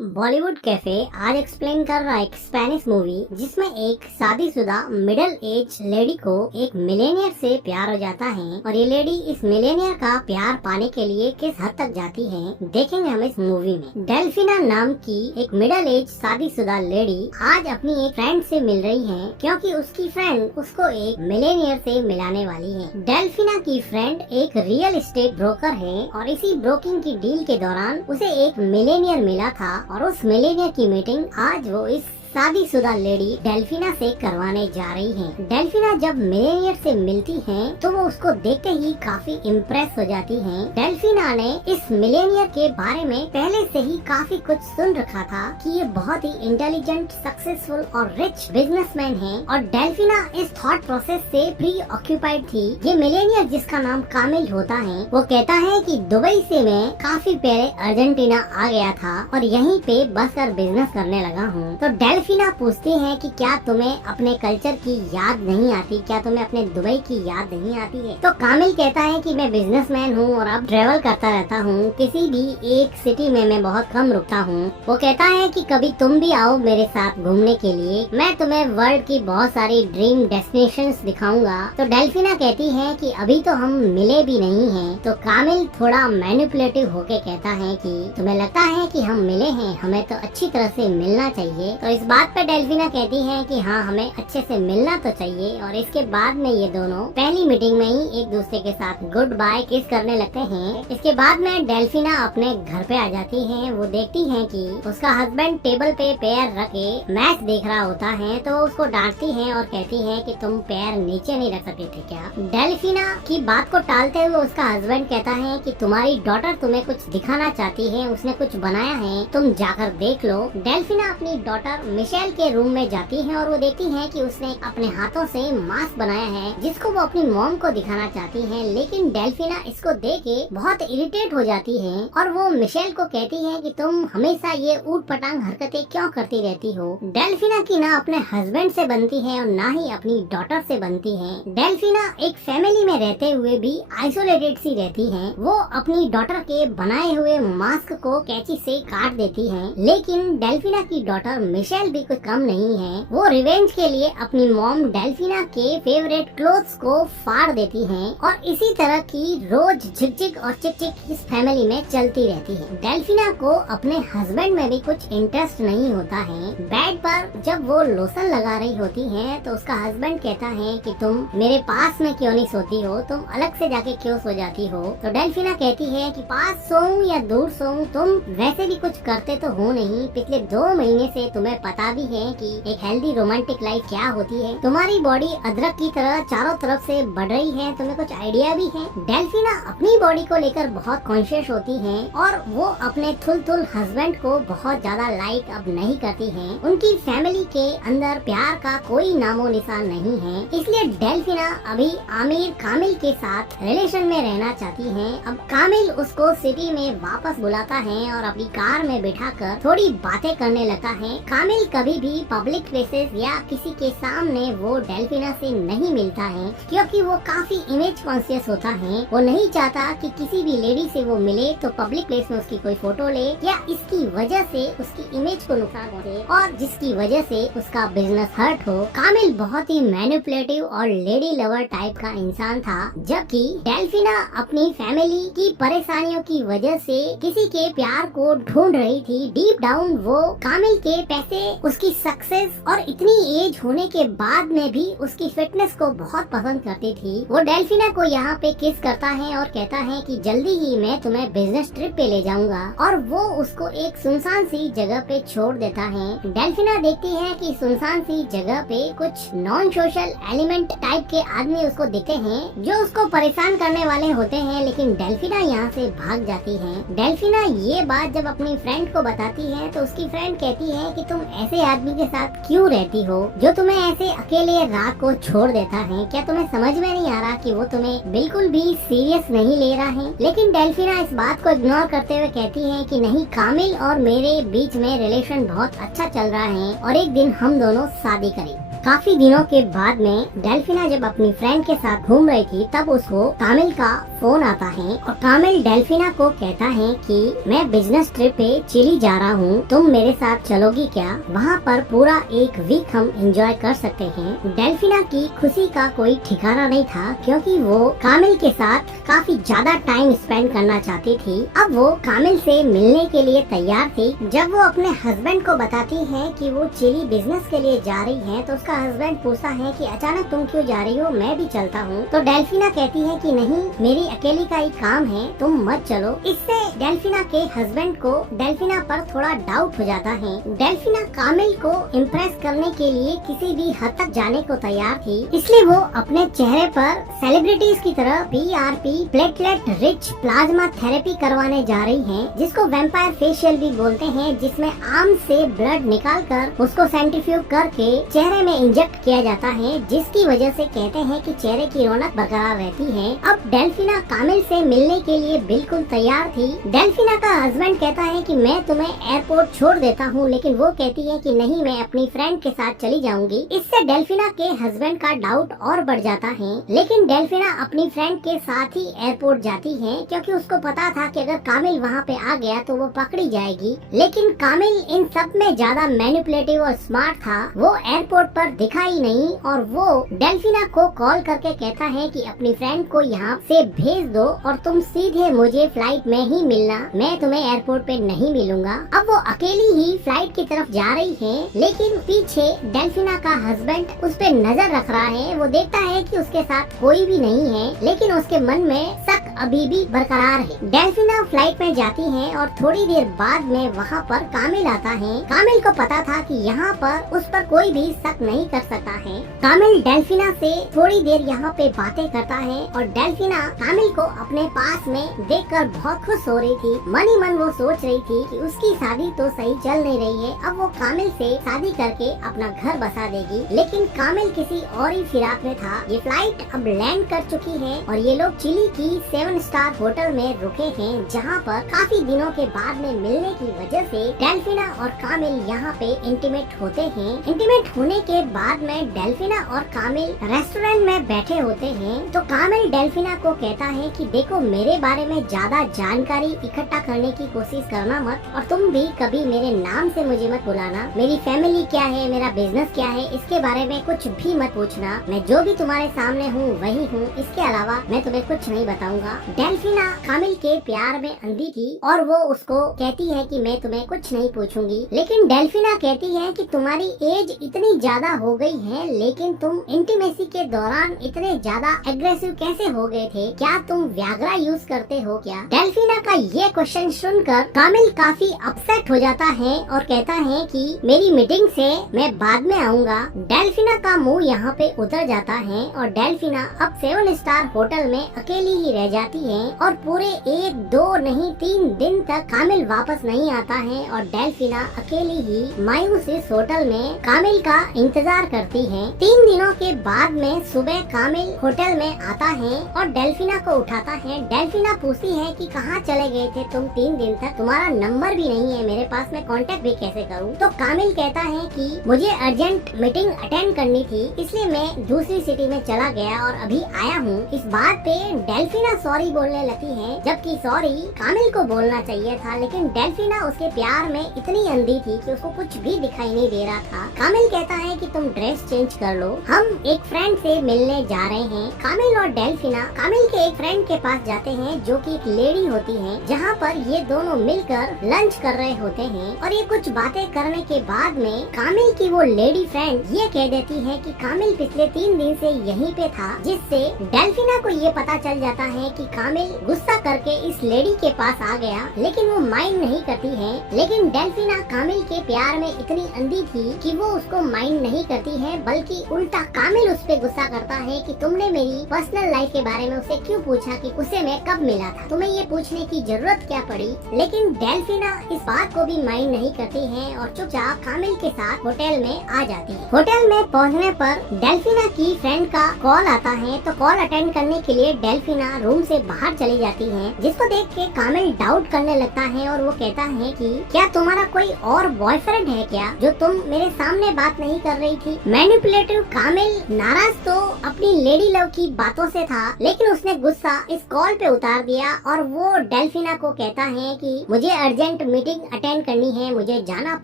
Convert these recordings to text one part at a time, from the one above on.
Bollywood cafe आज explain कर रहा है एक स्पेनिश मूवी जिसमें एक शादीशुदा मिडिल एज लेडी को एक मिलेनियर से प्यार हो जाता है और ये लेडी इस मिलेनियर का प्यार पाने के लिए किस हद तक जाती है देखेंगे हम इस मूवी में। डेल्फिना नाम की एक मिडिल एज शादीशुदा लेडी आज अपनी एक फ्रेंड से मिल रही है क्योंकि उसकी फ्रेंड उसको एक मिलेनियर से मिलाने वाली है। डेल्फिना की फ्रेंड एक रियल एस्टेट ब्रोकर है और इसी ब्रोकिंग की डील के दौरान उसे एक मिलेनियर मिला था और उस मिलेनियर की मीटिंग आज वो इस शादीशुदा लेडी डेल्फिना से करवाने जा रही है। डेल्फिना जब मिलेनियर से मिलती है तो वो उसको देखते ही काफी इम्प्रेस हो जाती है। डेल्फिना ने इस मिलेनियर के बारे में पहले से ही काफी कुछ सुन रखा था कि ये बहुत ही इंटेलिजेंट, सक्सेसफुल और रिच बिजनेसमैन है और डेल्फिना इस थॉट प्रोसेस से प्री ऑक्यूपाइड थी। ये मिलेनियर जिसका नाम कामिल होता है वो कहता है कि दुबई से मैं काफी पहले अर्जेंटीना आ गया था और यहीं पे बस कर बिजनेस करने लगा हूँ। तो डेल्फिना पूछती है कि क्या तुम्हें अपने कल्चर की याद नहीं आती, क्या तुम्हें अपने दुबई की याद नहीं आती है। तो कामिल कहता है कि मैं बिजनेसमैन हूँ और अब ट्रेवल करता रहता हूँ, किसी भी एक सिटी में मैं बहुत कम रुकता हूँ। वो कहता है कि कभी तुम भी आओ मेरे साथ घूमने के लिए, मैं तुम्हें वर्ल्ड की बहुत सारी ड्रीम डेस्टिनेशंस दिखाऊंगा। तो डेल्फिना कहती है कि अभी तो हम मिले भी नहीं हैं। तो कामिल थोड़ा मैनिपुलेटिव होके कहता है कि तुम्हें लगता है कि हम मिले हैं, हमें तो अच्छी तरह से मिलना चाहिए। तो इस बात पे डेल्फिना कहती है कि हाँ, हमें अच्छे से मिलना तो चाहिए। और इसके बाद में ये दोनों पहली मीटिंग में ही एक दूसरे के साथ गुड बाय किस करने लगते हैं। इसके बाद में डेल्फिना अपने घर पे आ जाती है। वो देखती है कि उसका हस्बैंड टेबल पे पैर रखे मैच देख रहा होता है तो वो उसको डांटती है और कहती है कि तुम पैर नीचे नहीं रख सकते थे क्या। डेल्फिना की बात को टालते हुए उसका हस्बैंड कहता है कि तुम्हारी डॉटर तुम्हें कुछ दिखाना चाहती है, उसने कुछ बनाया है, तुम जाकर देख लो। डेल्फिना अपनी डॉटर मिशेल के रूम में जाती है और वो देखती है कि उसने अपने हाथों से मास्क बनाया है जिसको वो अपनी मॉम को दिखाना चाहती है। लेकिन डेल्फिना इसको देख के बहुत इरिटेट हो जाती है और वो मिशेल को कहती है कि तुम हमेशा ये ऊट पटांग हरकतें क्यों करती रहती हो। डेल्फिना की ना अपने हस्बैंड से बनती है और ना ही अपनी डॉटर से बनती है। डेल्फिना एक फैमिली में रहते हुए भी आइसोलेटेड सी रहती है। वो अपनी डॉटर के बनाए हुए मास्क को कैंची से काट देती है। लेकिन डेल्फिना की डॉटर मिशेल भी कुछ कम नहीं है। वो रिवेंज के लिए अपनी मॉम डेल्फिना के फेवरेट क्लोथ्स को फाड़ देती है और इसी तरह की रोज झिकझिक और चिक इस फैमिली में चलती रहती है। डेल्फिना को अपने हस्बैंड में भी कुछ इंटरेस्ट नहीं होता है। बेड पर जब वो लोशन लगा रही होती है तो उसका हस्बैंड कहता है कि तुम मेरे पास में क्यों नहीं सोती हो, तुम अलग से जाके क्यों सो जाती हो। तो डेल्फिना कहती है कि पास सोऊं या दूर सोऊं, तुम वैसे भी कुछ करते तो हो नहीं। पिछले 2 महीने से तुम्हें पता भी है कि एक हेल्दी रोमांटिक लाइफ क्या होती है। तुम्हारी बॉडी अदरक की तरह चारों तरफ से बढ़ रही है, तुम्हें कुछ आइडिया भी है। डेल्फिना अपनी बॉडी को लेकर बहुत कॉन्शियस होती है और वो अपने थुल हस्बैंड को बहुत ज्यादा लाइक अब नहीं करती है। उनकी फैमिली के अंदर प्यार का कोई नामो निशान नहीं है। इसलिए डेल्फिना अभी आमिर कामिल के साथ रिलेशन में रहना चाहती है। अब कामिल उसको सिटी में वापस बुलाता है और अपनी कार में बिठाकर थोड़ी बातें करने लगता है। कामिल कभी भी पब्लिक प्लेसेस या किसी के सामने वो डेल्फिना से नहीं मिलता है क्योंकि वो काफी इमेज कॉन्शियस होता है। वो नहीं चाहता कि किसी भी लेडी से वो मिले तो पब्लिक प्लेस में उसकी कोई फोटो ले या इसकी वजह से उसकी इमेज को नुकसान पहुंचे और जिसकी वजह से उसका बिजनेस हर्ट हो। कामिल बहुत ही मैनिपुलेटिव और लेडी लवर टाइप का इंसान था, जबकि डेल्फिना अपनी फैमिली की परेशानियों की वजह से किसी के प्यार को ढूंढ रही थी। डीप डाउन वो कामिल के पैसे, उसकी सक्सेस और इतनी एज होने के बाद में भी उसकी फिटनेस को बहुत पसंद करती थी। वो डेल्फिना को यहाँ पे किस करता है और कहता है कि जल्दी ही मैं तुम्हें बिजनेस ट्रिप पे ले जाऊंगा और वो उसको एक सुनसान सी जगह पे छोड़ देता है। डेल्फिना देखती है कि सुनसान सी जगह पे कुछ नॉन सोशल एलिमेंट टाइप के आदमी उसको दिखते हैं जो उसको परेशान करने वाले होते हैं, लेकिन डेल्फिना यहाँ से भाग जाती है। डेल्फिना ये बात जब अपनी फ्रेंड को बताती है तो उसकी फ्रेंड कहती है कि तुम ऐसे आदमी के साथ क्यों रहती हो जो तुम्हें ऐसे अकेले रात को छोड़ देता है? क्या तुम्हें समझ में नहीं आ रहा कि वो तुम्हें बिल्कुल भी सीरियस नहीं ले रहा है? लेकिन डेल्फिना इस बात को इग्नोर करते हुए कहती है कि नहीं, कामिल और मेरे बीच में रिलेशन बहुत अच्छा चल रहा है और एक दिन हम दोनों शादी करेंगे। काफी दिनों के बाद में डेल्फिना जब अपनी फ्रेंड के साथ घूम रही थी तब उसको कामिल का फोन आता है और कामिल डेल्फिना को कहता है कि मैं बिजनेस ट्रिप पे चिली जा रहा हूँ, तुम मेरे साथ चलोगी क्या? वहाँ पर पूरा एक वीक हम एंजॉय कर सकते हैं। डेल्फिना की खुशी का कोई ठिकाना नहीं था क्योंकि वो कामिल के साथ काफी ज्यादा टाइम स्पेंड करना चाहती थी। अब वो कामिल से मिलने के लिए तैयार थी। जब वो अपने हस्बैंड को बताती है कि वो चिली बिजनेस के लिए जा रही है तो उसका हस्बैंड पूछता है कि अचानक तुम क्यों जा रही हो, मैं भी चलता हूँ। तो डेल्फिना कहती है कि नहीं, मेरी अकेली का ही काम है, तुम मत चलो। इससे डेल्फिना के हस्बैंड को डेल्फिना पर थोड़ा डाउट हो जाता है। डेल्फिना कामिल को इम्प्रेस करने के लिए किसी भी हद तक जाने को तैयार थी, इसलिए वो अपने चेहरे पर सेलिब्रिटीज की तरह PRP platelet rich plasma therapy करवाने जा रही है, जिसको वैम्पायर फेशियल भी बोलते हैं, जिसमें आर्म से ब्लड निकाल कर उसको सेंट्रीफ्यूज करके चेहरे में इंजेक्ट किया जाता है, जिसकी वजह से कहते हैं कि चेहरे की रौनक बरकरार रहती है। अब डेल्फिना कामिल से मिलने के लिए बिल्कुल तैयार थी। डेल्फिना का हस्बैंड कहता है कि मैं तुम्हें एयरपोर्ट छोड़ देता हूँ, लेकिन वो कहती है कि नहीं, मैं अपनी फ्रेंड के साथ चली जाऊंगी। इससे डेल्फिना के हस्बैंड का डाउट और बढ़ जाता है, लेकिन डेल्फिना अपनी फ्रेंड के साथ ही एयरपोर्ट जाती है क्योंकि उसको पता था कि अगर कामिल वहाँ पे आ गया तो वो पकड़ी जाएगी। लेकिन कामिल इन सब में ज्यादा मैनिपुलेटिव और स्मार्ट था। वो एयरपोर्ट पर दिखाई नहीं और वो डेल्फिना को कॉल करके कहता है कि अपनी फ्रेंड को यहाँ से भेज दो और तुम सीधे मुझे फ्लाइट में ही मिलना, मैं तुम्हें एयरपोर्ट पे नहीं मिलूंगा। अब वो अकेली ही फ्लाइट की तरफ जा रही है, लेकिन पीछे डेल्फिना का हस्बैंड उस पे नजर रख रहा है। वो देखता है कि उसके साथ कोई भी नहीं है, लेकिन उसके मन में शक अभी भी बरकरार है। डेल्फिना फ्लाइट में जाती है और थोड़ी देर बाद में वहाँ पर कामिल आता है। कामिल को पता था कि यहाँ पर उस पर कोई भी शक नहीं कर सकता है। कामिल डेल्फिना से थोड़ी देर यहाँ पे बातें करता है और डेल्फिना कामिल को अपने पास में देखकर बहुत खुश हो रही थी। मन ही मन वो सोच रही थी कि उसकी शादी तो सही चल नहीं रही है, अब वो कामिल से शादी करके अपना घर बसा देगी। लेकिन कामिल किसी और ही फिराक में था। ये फ्लाइट अब लैंड कर चुकी है और ये लोग चिली की 7 स्टार होटल में रुके हैं, जहाँ पर काफी दिनों के बाद में मिलने की वजह से डेल्फिना और कामिल यहाँ पे इंटीमेट होते हैं। इंटीमेट होने के बाद में डेल्फिना और कामिल रेस्टोरेंट में बैठे होते हैं तो कामिल डेल्फिना को कहता है कि देखो, मेरे बारे में ज्यादा जानकारी इकट्ठा करने की कोशिश करना मत और तुम भी कभी मेरे नाम से मुझे मत बुलाना। मेरी फैमिली क्या है, मेरा बिजनेस क्या है, इसके बारे में कुछ भी मत पूछना। मैं जो भी तुम्हारे सामने हूँ वही हूँ, इसके अलावा मैं तुम्हें कुछ नहीं बताऊंगा। डेल्फिना कामिल के प्यार में अंधी थी और वो उसको कहती है कि मैं तुम्हें कुछ नहीं पूछूंगी। लेकिन डेल्फिना कहती है कि तुम्हारी एज इतनी ज्यादा हो गई है, लेकिन तुम इंटीमेसी के दौरान इतने ज्यादा एग्रेसिव कैसे हो गए थे? क्या तुम व्याग्रा यूज करते हो क्या? डेल्फिना का ये क्वेश्चन सुनकर कामिल काफी अपसेट हो जाता है और कहता है कि मेरी मीटिंग से मैं बाद में आऊंगा। डेल्फिना का मुंह यहाँ पे उतर जाता है और डेल्फिना अब 7 स्टार होटल में अकेली ही रह जाती है और पूरे 1, 2 नहीं 3 दिन तक कामिल वापस नहीं आता है और डेल्फिना अकेली ही मायूस इस होटल में कामिल का इंतजार करती है। 3 दिनों के बाद में सुबह कामिल होटल में आता है और डेल्फिना को उठाता है। डेल्फिना पूछती है कि कहाँ चले गए थे तुम 3 दिन तक, तुम्हारा नंबर भी नहीं है मेरे पास, मैं कांटेक्ट भी कैसे करूँ? तो कामिल कहता है कि मुझे अर्जेंट मीटिंग अटेंड करनी थी, इसलिए मैं दूसरी सिटी में चला गया और अभी आया हूँ। इस बात पे डेल्फिना सॉरी बोलने लगती है, जबकि सॉरी कामिल को बोलना चाहिए था, लेकिन डेल्फिना उसके प्यार में इतनी अंधी थी कि उसको कुछ भी दिखाई नहीं दे रहा था। कामिल कहता है कि तुम ड्रेस चेंज कर लो, हम एक फ्रेंड से मिलने जा रहे हैं। कामिल और डेल्फिना कामिल के एक फ्रेंड के पास जाते हैं जो कि एक लेडी होती है, जहाँ पर ये दोनों मिलकर लंच कर रहे होते हैं और ये कुछ बातें करने के बाद में कामिल की वो लेडी फ्रेंड ये कह देती है कि कामिल पिछले 3 दिन से यहीं पे था, जिससे डेल्फिना को ये पता चल जाता है कि कामिल गुस्सा करके इस लेडी के पास आ गया, लेकिन वो माइंड नहीं करती है। लेकिन डेल्फिना कामिल के प्यार में इतनी अंधी थी कि वो उसको माइंड नहीं करती है, बल्कि उल्टा कामिल उस पे गुस्सा करता है कि तुमने मेरी पर्सनल लाइफ के बारे में उसे क्यों पूछा कि उसे मैं कब मिला था, तुम्हें ये पूछने की जरूरत क्या पड़ी? लेकिन डेल्फिना इस बात को भी माइंड नहीं करती है और सोचा कामिल के साथ होटल में आ जाती है। होटल में पहुंचने पर डेल्फिना की फ्रेंड का कॉल आता है, तो कॉल अटेंड करने के लिए डेल्फिना रूम से बाहर चली जाती है, जिसको देख के कामिल डाउट करने लगता है और वो कहता है कि क्या तुम्हारा कोई और बॉयफ्रेंड है क्या, जो तुम मेरे सामने बात नहीं कर रही थी। मैनिपुलेटिव कामिल नाराज तो अपनी लेडी लव की बातों से था, लेकिन उसने गुस्सा इस कॉल पे उतार दिया और वो डेल्फिना को कहता है कि मुझे अर्जेंट मीटिंग अटेंड करनी है, मुझे जाना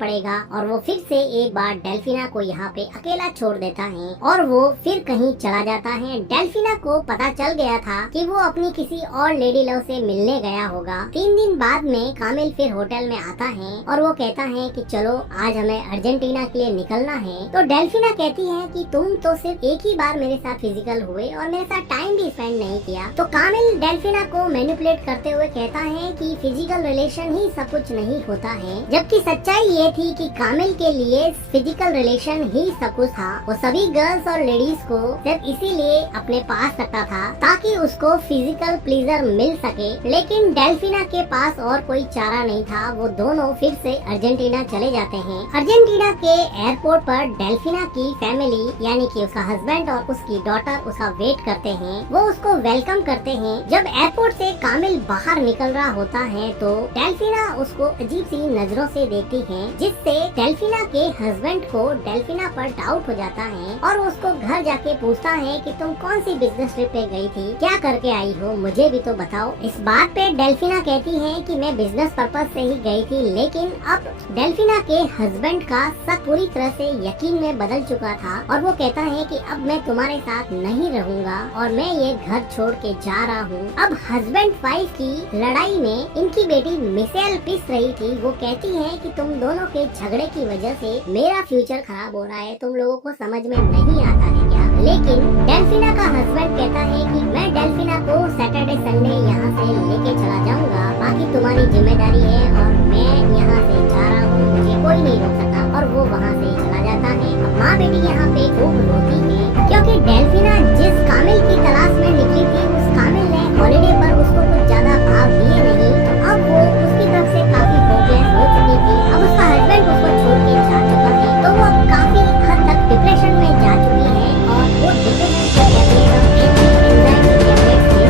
पड़ेगा। और वो फिर से एक बार डेल्फिना को यहाँ पे अकेला छोड़ देता है और वो फिर कहीं चला जाता है। डेल्फिना को पता चल गया था कि वो अपनी किसी और लेडी लव से मिलने गया होगा। 3 दिन बाद में कामिल फिर होटल में आता है और वो कहता है कि चलो आज हमें अर्जेंटीना के लिए निकलना है। तो डेल्फिना कहती है कि तुम तो सिर्फ एक ही बार मेरे साथ फिजिकल हुए और मेरे साथ टाइम भी स्पेंड नहीं किया। तो कामिल डेल्फिना को मैनिपुलेट करते हुए कहता है कि फिजिकल रिलेशन ही सब कुछ नहीं होता है, जबकि सच्चाई ये थी कि कामिल के लिए फिजिकल रिलेशन ही सब कुछ था। वो सभी गर्ल्स और लेडीज को सिर्फ इसीलिए अपने पास रखता था ताकि उसको फिजिकल प्लीजर मिल सके, लेकिन डेल्फिना के पास और कोई चारा नहीं था। वो दोनों फिर से अर्जेंटीना चले जाते हैं। अर्जेंटीना के एयरपोर्ट पर डेल्फिना की फैमिली यानी कि उसका हस्बैंड और उसकी डॉटर उसका वेट करते हैं, वो उसको वेलकम करते हैं। जब एयरपोर्ट से कामिल बाहर निकल रहा होता है तो डेल्फिना उसको अजीब सी नजरों से देखती है, जिससे डेल्फिना के हस्बैंड को डेल्फिना पर डाउट हो जाता है और उसको घर जाके पूछता है कि तुम कौन सी बिजनेस ट्रिप पे गई थी, क्या करके आई हो, मुझे भी तो बताओ। इस बात पे डेल्फिना कहती है कि मैं बिजनेस पर्पस से ही गई थी, लेकिन अब डेल्फिना के हस्बैंड का शक पूरी तरह से यकीन में बदल चुका था और वो कहता है कि अब मैं तुम्हारे साथ नहीं रहूंगा और मैं ये घर छोड़ के जा रहा हूँ। अब हस्बैंड वाइफ की लड़ाई में इनकी बेटी मिशेल पिस रही थी। वो कहती है कि तुम दोनों के झगड़े की वजह से मेरा फ्यूचर खराब हो रहा है, तुम लोगों को समझ में नहीं आता है क्या। लेकिन डेल्फिना का हस्बैंड कहता है कि मैं डेल्फिना को सैटरडे संडे यहाँ से लेके चला जाऊंगा, बाकी तुम्हारी जिम्मेदारी है और मैं यहाँ से जा रहा हूँ, मुझे कोई नहीं रोक सकता। और वो वहाँ से चला जाता है। अब माँ बेटी यहाँ पे खूब रोती है क्योंकि डेल्फिना जिस कामिल की तलाश में निकली थी उस कामिल ने हॉलिडे पर उसको कुछ ज्यादा भाव दिए नहीं। तो अब वो उसकी तरफ से काफी होपलेस हो चुकी थी। अब उसका हस्बैंड उसको छोड़ के जा चुका है, तो वो अब काफी हद तक डिप्रेशन में जा चुकी है और वो डिप्रेशन के टैबलेट और एंजाइटी टैबलेट लेने लगी थी।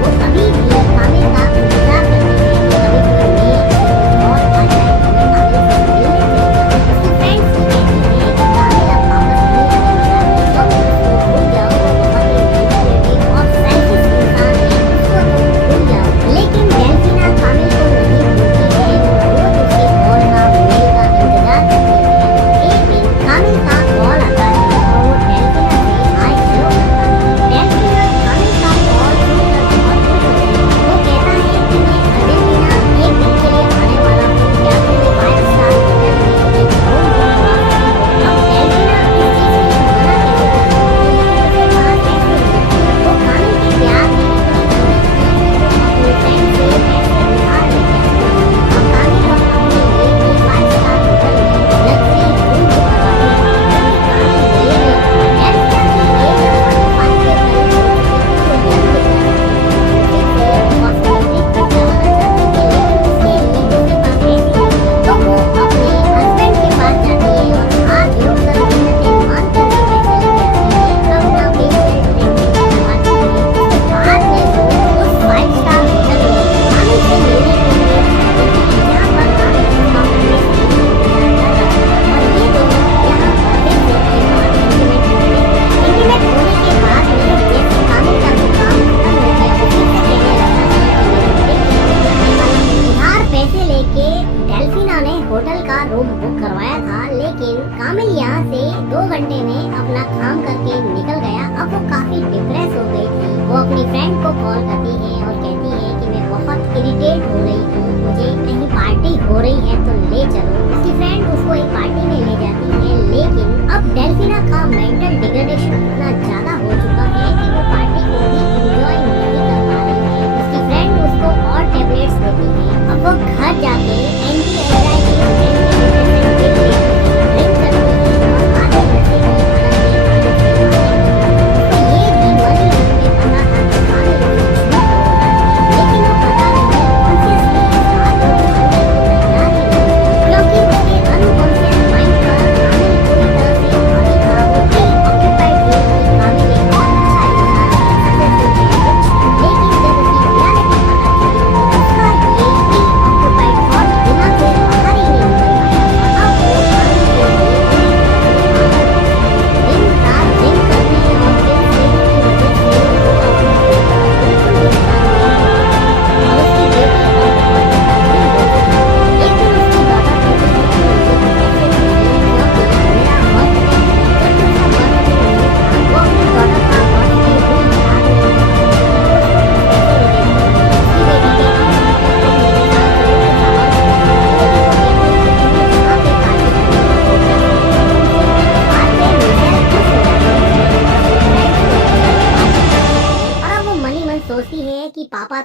वो अभी भी कामिल का इंतजार करती है कि कभी कोई नई और आ जाए तो मैं कामिल से मिलने चली जाऊँ। उसकी फ्रेंड्स भी कहती है कि कामिल अब वापस नहीं आएगा, तो उसको भूल जाओ, वो बहुत ही मैनिपुलेटिव और सेल्फिश इंसान है, उसको तुम भूल जाओ। लेकिन डेल्फिना कामिल को नहीं भूलती है, वो रोज उसके कॉल का मेल का इंतजार करती है। एक दिन कामिल का कॉल आता है और वो डेल्फिना से हाय हेलो करता है। डेल्फिना कामिल का कॉल सुनकर बहुत खुश होती है। वो कहता है कि मैं अर्जेंटीना एक दिन के लिए आने वाला हूँ, क्या तुम 5 स्टार होटल में एक रूम बुक करवा सकती हो। अब डेल्फिना इस चीज के लिए मना कैसे कर सकती है, लेकिन उसे वहाँ कैसे मिलती है। वो कामिल के प्यार में इतनी खुश थी कि वो अपने फ्रेंड से पैसे उधार लेके आती है। अब कामिल अब अपने लिए भी 5 स्टार होटल में लग्जरी रूम बुक करवाती है। जबकि कामिल ये में डेल्फिना की एज 45 के करीब हो चुकी थी, वो यंग दिख रही थी। वो फिर से कॉस्मेटिक करवाना चाहती थी, लेकिन उसके लिए उसके पास पैसे नहीं थे। तो वो अपने हस्बैंड के पास जाती है और हाथ जोड़कर मिन्नतें मांगकर के पैसे लेके आती है। अपना फेशियल ट्रीटमेंट करवाती है। उसके बाद में वो उस 5 स्टार होटल में कामिल से मिलने के लिए जाती है, जहाँ पर कामिल उसका पहले से ही इंतजार कर रहा था। और ये दोनों यहाँ पर फिर से एक बार इंटीमेट होते हैं। इंटीमेट होने के बाद में जैसे कामिल का वो काम खत्म हो गया, वो फिर से कहने लगता है कि मैं वेडिंग प्लान करने वाला हूँ। उधार पैसे लेके डेल्फिना ने होटल का रूम बुक करवाया था, लेकिन कामिल यहाँ से 2 घंटे में अपना काम करके निकल गया। अब वो काफी डिप्रेस हो गई थी। वो अपनी फ्रेंड को कॉल करती है और कहती है कि मैं बहुत इरिटेट हो रही हूँ, मुझे कहीं पार्टी हो रही है तो ले चलो। उसकी फ्रेंड उसको एक पार्टी में ले जाती है, लेकिन अब डेल्फिना का मेंटल डिग्रेडेशन इतना ज्यादा हो चुका है कि वो पार्टी को भी एंजॉय नहीं कर पा रही है। उसकी फ्रेंड उसको और टैबलेट्स देती है। अब वो घर जाके एंटी एंजाइटी और एंटी डिप्रेशन के लिए ड्रिंक करती है और आधे घंटे में हालांकि कामिल से बातें करती है। उसको ये भी मन ही मन में पता था कि कामिल उसे झूठ बोल रहा है, लेकिन वो पता नहीं कॉन्शियसली इस बात को मानने को तैयार ही नहीं, क्योंकि उसके अनकॉन्शियस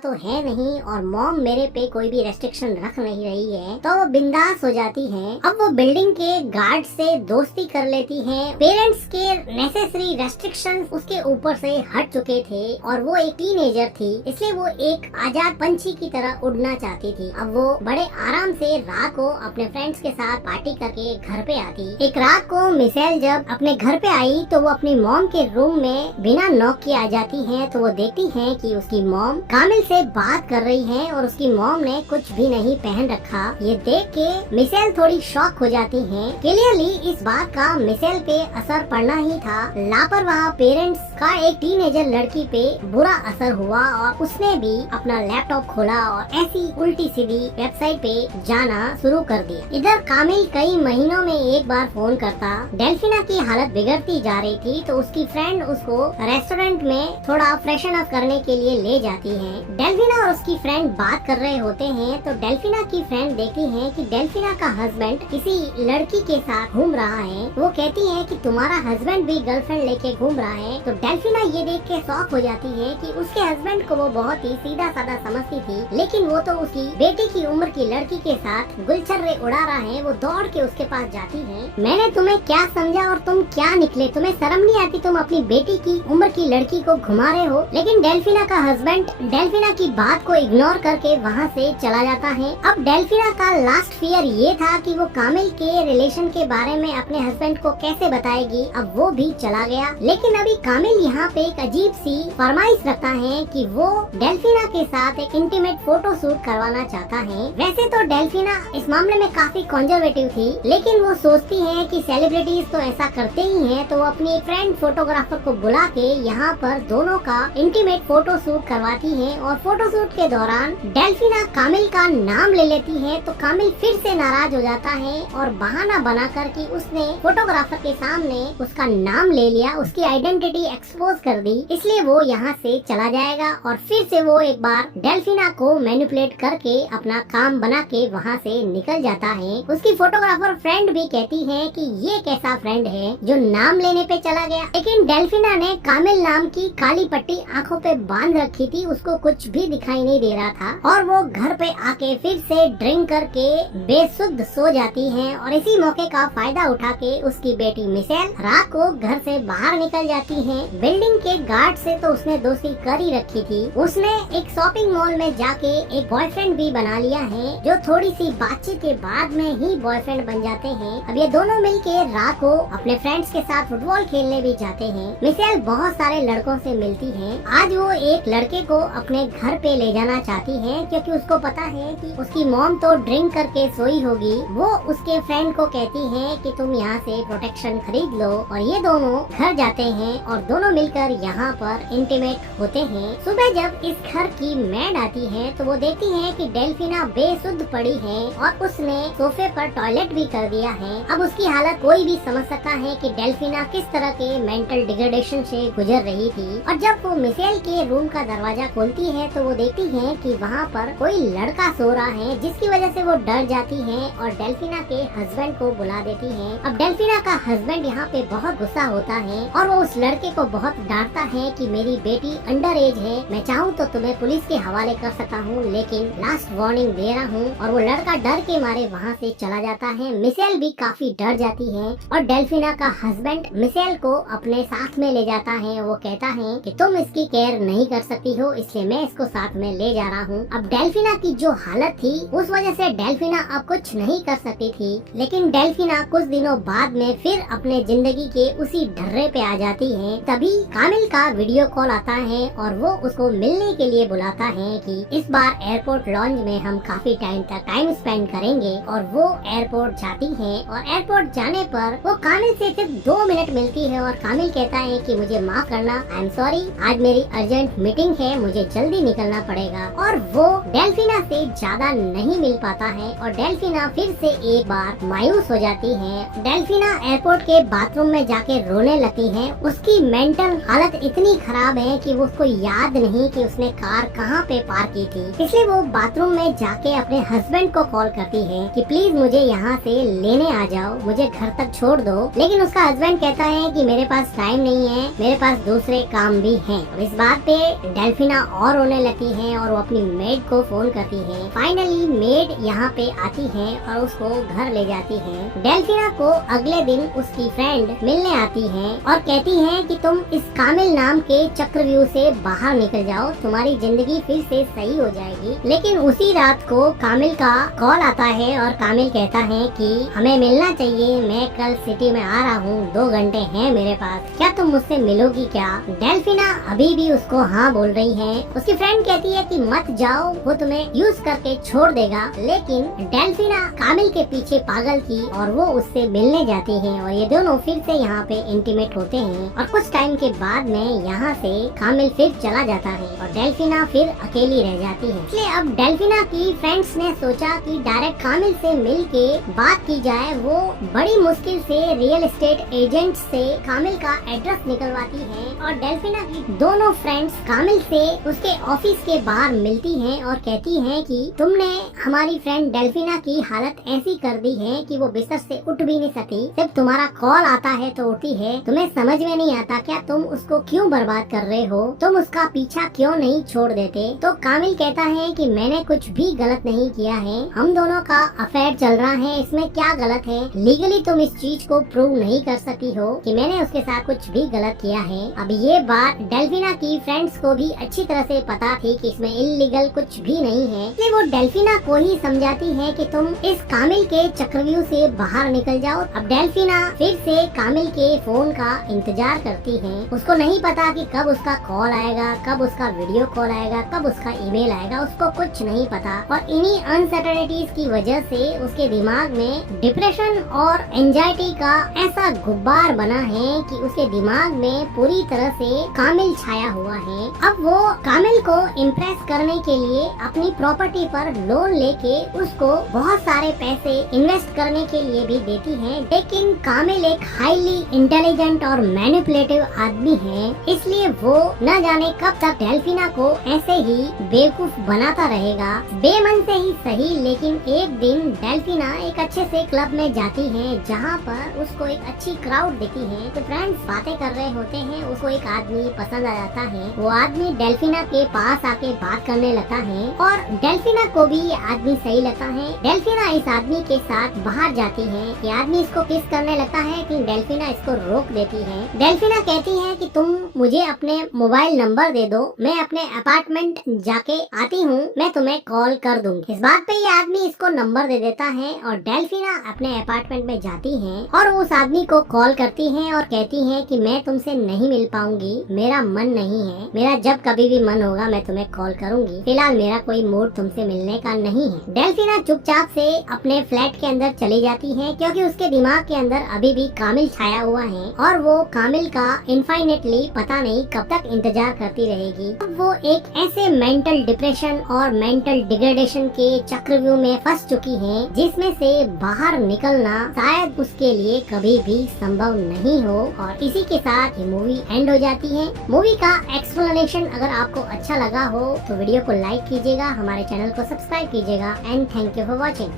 तो है नहीं और मॉम मेरे पे कोई भी रेस्ट्रिक्शन रख नहीं रही है, तो वो बिंदास हो जाती है। अब वो बिल्डिंग के गार्ड से दोस्ती कर लेती है। पेरेंट्स के नेसेसरी रेस्ट्रिक्शंस उसके ऊपर से हट चुके थे और वो एक टीनेजर थी, इसलिए वो एक आजाद पंछी की तरह उड़ना चाहती थी। अब वो बड़े आराम से रात को अपने फ्रेंड्स के साथ पार्टी करके घर पे आती। एक रात को मिशेल जब अपने घर पे आई तो वो अपनी मॉम के रूम में बिना नॉक किए आ जाती है। तो वो देखती है कि उसकी मॉम कामिल से बात कर रही है और उसकी मॉम ने कुछ भी नहीं पहन रखा। ये देख के मिशेल थोड़ी शॉक हो जाती है। क्लियरली इस बात का मिशेल पे असर पड़ना ही था। लापरवाह पेरेंट्स का एक टीनेजर लड़की पे बुरा असर हुआ और उसने भी अपना लैपटॉप खोला और ऐसी उल्टी सीधी वेबसाइट पे जाना शुरू कर दिया। इधर कामिल कई महीनों में एक बार फोन करता। डेल्फिना की हालत बिगड़ती जा रही थी तो उसकी फ्रेंड उसको रेस्टोरेंट में थोड़ा फ्रेशन अप करने के लिए ले जाती है। डेल्फिना और उसकी फ्रेंड बात कर रहे होते हैं तो डेल्फिना की फ्रेंड देखती है कि डेल्फिना का हस्बैंड किसी लड़की के साथ घूम रहा है। वो कहती है कि तुम्हारा हस्बैंड भी गर्लफ्रेंड लेके घूम रहा है। तो डेल्फिना ये देख के शॉक हो जाती है कि उसके हस्बैंड को वो बहुत ही सीधा साधा समझती थी, लेकिन वो तो उसकी बेटी की उम्र की लड़की के साथ गुलछर्रे उड़ा रहा है। वो दौड़ के उसके पास जाती है। मैंने तुम्हें क्या समझा और तुम क्या निकले? तुम्हें शर्म नहीं आती? तुम अपनी बेटी की उम्र की लड़की को घुमा रहे हो। लेकिन डेल्फिना का हस्बैंड डेल्फिना की बात को इग्नोर करके वहाँ से चला जाता है। अब डेल्फिना का लास्ट फियर ये था कि वो कामिल के रिलेशन के बारे में अपने हस्बैंड को कैसे बताएगी। अब वो भी चला गया। लेकिन अभी कामिल यहाँ पे एक अजीब सी फरमाइश रखता है कि वो डेल्फिना के साथ एक इंटीमेट फोटो शूट करवाना चाहता है। वैसे तो डेल्फिना इस मामले में काफी कंजर्वेटिव थी, लेकिन वो सोचती है कि सेलिब्रिटीज तो ऐसा करते ही हैं, तो वो अपनी फ्रेंड फोटोग्राफर को बुला के यहाँ पर दोनों का इंटीमेट फोटो शूट करवाती है। और फोटो शूट के दौरान डेल्फिना कामिल का नाम ले लेती है तो कामिल फिर से नाराज हो जाता है और बहाना बनाकर कि उसने फोटोग्राफर के सामने उसका नाम ले लिया, उसकी आइडेंटिटी एक्सपोज कर दी, इसलिए वो यहाँ से चला जाएगा। और फिर से वो एक बार डेल्फिना को मैनिपुलेट करके अपना काम बना के वहाँ से निकल जाता है। उसकी फोटोग्राफर फ्रेंड भी कहती है कि ये कैसा फ्रेंड है जो नाम लेने पे चला गया। लेकिन डेल्फिना ने कामिल नाम की काली पट्टी आंखों पे बांध रखी थी, उसको कुछ भी दिखाई नहीं दे रहा था और वो घर पे आके फिर से ड्रिंक करके बेसुध सो जाती है। और इसी मौके का फायदा उठा के उसकी बेटी मिशेल रात को घर से बाहर निकल जाती है। बिल्डिंग के गार्ड से तो उसने दोस्ती कर ही रखी थी। उसने एक शॉपिंग मॉल में जाके एक बॉयफ्रेंड भी बना लिया है, जो थोड़ी सी बातचीत के बाद में ही बॉयफ्रेंड बन जाते हैं। अब ये दोनों मिलके रात को अपने फ्रेंड्स के साथ फुटबॉल खेलने भी जाते हैं। मिशेल बहुत सारे लड़कों से मिलती है। आज वो एक लड़के को अपने घर पे ले जाना चाहती है क्योंकि उसको पता है कि उसकी मॉम तो ड्रिंक करके सोई होगी। वो उसके फ्रेंड को कहती है कि तुम यहाँ से प्रोटेक्शन खरीद लो और ये दोनों घर जाते हैं और दोनों मिलकर यहाँ पर इंटीमेट होते हैं। सुबह जब इस घर की मैड आती है तो वो देखती है कि डेल्फिना बेसुध पड़ी है और उसने सोफे पर टॉयलेट भी कर दिया है। अब उसकी हालत कोई भी समझ सकता है कि डेल्फिना किस तरह के मेंटल डिग्रेडेशन से गुजर रही थी। और जब वो मिशेल के रूम का दरवाजा खोलती है तो वो देखती है कि वहाँ पर कोई लड़का सो रहा है, जिसकी वजह से वो डर जाती है और डेल्फिना के हस्बैंड को बुला देती है। अब डेल्फिना का हस्बैंड यहाँ पे बहुत गुस्सा होता है और वो उस लड़के को बहुत डांटता है कि मेरी बेटी अंडर एज है, मैं चाहूँ तो तुम्हें पुलिस के हवाले कर सकता हूँ, लेकिन लास्ट वार्निंग दे रहा हूँ। और वो लड़का डर के मारे वहाँ से चला जाता है। मिशेल भी काफी डर जाती है और डेल्फिना का हस्बैंड मिशेल को अपने साथ में ले जाता है। वो कहता है कि तुम इसकी केयर नहीं कर सकती हो, इसलिए मैं इसको साथ में ले जा रहा हूँ। अब डेल्फिना की जो हालत थी उस वजह से डेल्फिना अब कुछ नहीं कर सकती थी, लेकिन डेल्फिना कुछ दिनों बाद में फिर अपने जिंदगी के उसी ढर्रे पे आ जाती है। तभी कामिल का वीडियो कॉल आता है और वो उसको मिलने के लिए बुलाता है कि इस बार एयरपोर्ट लॉन्ज में हम काफी टाइम तक टाइम स्पेंड करेंगे। और वो एयरपोर्ट जाती है और एयरपोर्ट जाने पर वो कामिल से सिर्फ 2 मिनट मिलती है और कामिल कहता है कि मुझे माफ करना, आई एम सॉरी, आज मेरी अर्जेंट मीटिंग है, मुझे जल्दी निकलना पड़ेगा। और वो डेल्फिना से ज्यादा नहीं मिल पाता है और डेल्फिना फिर से एक बार मायूस हो जाती है। डेल्फिना एयरपोर्ट के बाथरूम में जाके रोने लगती है। उसकी मेंटल हालत इतनी खराब है कि वो उसको याद नहीं कि उसने कार कहाँ पे पार्क की थी, इसलिए वो बाथरूम में जाके अपने हस्बैंड को कॉल करती है कि प्लीज मुझे यहाँ से लेने आ जाओ, मुझे घर तक छोड़ दो। लेकिन उसका हस्बैंड कहता है कि मेरे पास टाइम नहीं है, मेरे पास दूसरे काम भी हैं। और इस बात पे डेल्फिना और रोने लगती है और वो अपनी मेड को फोन करती है। फाइनली मेड यहाँ पे आती है और उसको घर ले जाती है। डेल्फिना को अगले दिन उसकी फ्रेंड मिलने आती है और कहती है कि तुम इस कामिल नाम के चक्रव्यूह से बाहर निकल जाओ, तुम्हारी जिंदगी फिर से सही हो जाएगी। लेकिन उसी रात को कामिल का कॉल आता है और कामिल कहता है कि हमें मिलना चाहिए, मैं कल सिटी में आ रहा हूँ, 2 घंटे हैं मेरे पास, क्या तुम मुझसे मिलोगी क्या? डेल्फिना अभी भी उसको हाँ बोल रही है। उसकी फ्रेंड कहती है कि मत जाओ, वो तुम्हें यूज करके छोड़ देगा। लेकिन डेल्फिना कामिल के पीछे पागल की और वो उससे मिलने जाती है और ये दोनों फिर से यहाँ पे इंटीमेट होते हैं। और कुछ टाइम के बाद में यहाँ से कामिल फिर चला जाता है और डेल्फिना फिर अकेली रह जाती है। इसलिए अब डेल्फिना की फ्रेंड्स ने सोचा कि डायरेक्ट कामिल से मिल के बात की जाए। वो बड़ी मुश्किल से रियल एस्टेट एजेंट से कामिल का एड्रेस निकलवाती है और डेल्फिना की दोनों फ्रेंड्स कामिल से उसके ऑफिस के बाहर मिलती हैं और कहती हैं कि तुमने हमारी फ्रेंड डेल्फिना की हालत ऐसी कर दी है कि वो बिस्तर से उठ भी नहीं सकती, सिर्फ तुम्हारा कॉल आता है तो उठती है। तुम्हें समझ में नहीं आता क्या तुम उसको क्यों बर्बाद कर रहे हो, तुम उसका पीछा क्यों नहीं छोड़ देते? तो कामिल कहता है कि मैंने कुछ भी गलत नहीं किया है, हम दोनों का अफेयर चल रहा है, इसमें क्या गलत है? लीगली तुम इस चीज को प्रूव नहीं कर सकती हो कि मैंने उसके साथ कुछ भी गलत किया है। अब ये बात डेल्फिना की फ्रेंड्स को भी अच्छी तरह से पता थी कि इसमें इल्लीगल कुछ भी नहीं है, इसलिए वो डेल्फिना को ही समझाती है कि तुम इस कामिल के चक्रव्यूह से बाहर निकल जाओ। अब डेल्फिना फिर से कामिल के फोन का इंतजार करती है। उसको नहीं पता कि कब उसका कॉल आएगा, कब उसका वीडियो कॉल आएगा, कब उसका ईमेल आएगा, उसको कुछ नहीं पता। और इन्हीं अनसर्टेनिटीज की वजह से उसके दिमाग में डिप्रेशन और एंजाइटी का ऐसा गुब्बार बना है कि उसके दिमाग में पूरी तरह से कामिल छाया हुआ है। अब वो कामिल को इम्प्रेस करने के लिए अपनी प्रॉपर्टी पर लोन लेके उसको बहुत सारे पैसे इन्वेस्ट करने के लिए भी देती है। लेकिन कामिल एक हाईली इंटेलिजेंट और मैनिपुलेटिव आदमी है, इसलिए वो न जाने कब तक डेल्फिना को ऐसे ही बेवकूफ बनाता रहेगा। बेमन से ही सही, लेकिन एक दिन डेल्फिना एक अच्छे से क्लब में जाती है जहाँ पर उसको एक अच्छी क्राउड दिखती है। तो फ्रेंड्स बातें कर रहे होते हैं, उसको एक आदमी पसंद आ जाता है। वो आदमी डेल्फिना के पास आके बात करने लगता है और डेल्फिना को भी ये आदमी सही लगता है। डेल्फिना इस आदमी के साथ बाहर जाती है। ये आदमी इसको किस करने लगता है कि डेल्फिना इसको रोक देती है। डेल्फिना कहती है कि तुम मुझे अपने मोबाइल नंबर दे दो, मैं अपने अपार्टमेंट जाके आती हूँ, मैं तुम्हें कॉल कर दूंगी। इस बात पे ये आदमी इसको नंबर दे देता है और डेल्फिना अपने अपार्टमेंट में जाती है और उस आदमी को कॉल करती है और कहती है कि मैं तुमसे नहीं मिल पाऊंगी, मेरा मन नहीं है, मेरा जब कभी भी मन होगा मैं तुम्हें कॉल करूंगी, फिलहाल मेरा कोई मूड तुमसे मिलने का नहीं है। डेल्फिना चुपचाप से अपने फ्लैट के अंदर चली जाती है क्योंकि उसके दिमाग के अंदर अभी भी कामिल छाया हुआ है और वो कामिल का इनफाइनेटली पता नहीं कब तक इंतजार करती रहेगी। अब वो एक ऐसे मेंटल डिप्रेशन और मेंटल डिग्रेडेशन के चक्रव्यूह में फंस चुकी है जिसमें से बाहर निकलना शायद उसके लिए कभी भी संभव नहीं हो। और इसी के साथ ये मूवी एंड हो जाती है। मूवी का एक्सप्लेनेशन अगर आपको अच्छा लगा हो तो वीडियो को लाइक कीजिएगा, हमारे चैनल को सब्सक्राइब कीजिएगा and thank you for watching.